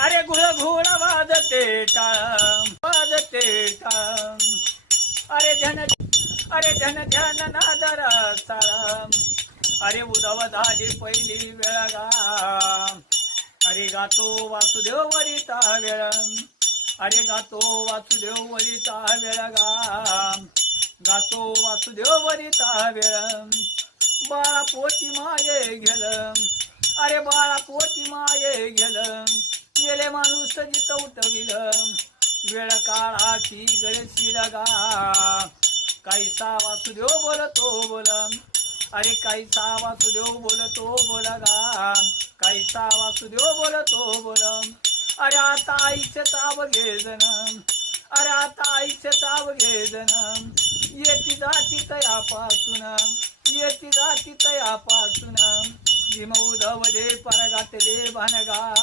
अरे घुळ घुळ वाजते टाळ वाजते टाळ अरे धन ध्यान नादर साळ अरे उदव झाली पहिली वेळ गा अरे गातो वासुदेव वरिता वेळ अरे गातो वासुदेव वरिता वेळ गा गातो वासुदेव वरिता वेळ बाळा पोटी माये गेल अरे बाळा पोटी माये गेल गेले माणूस जित उठविल वेळ काळाची गळशी लगा काहीसा वासुदेव बोलतो बोल अरे काहीसा वासुदेव बोलतो बोलगा काहीसा वासुदेव बोलतो बोल अरे आता आईचे ताव घे जण अरे आता आईचे ताव घे जण येती जाती तयापासून येती जाती तयापासून भीम उधवले परगातले भानगा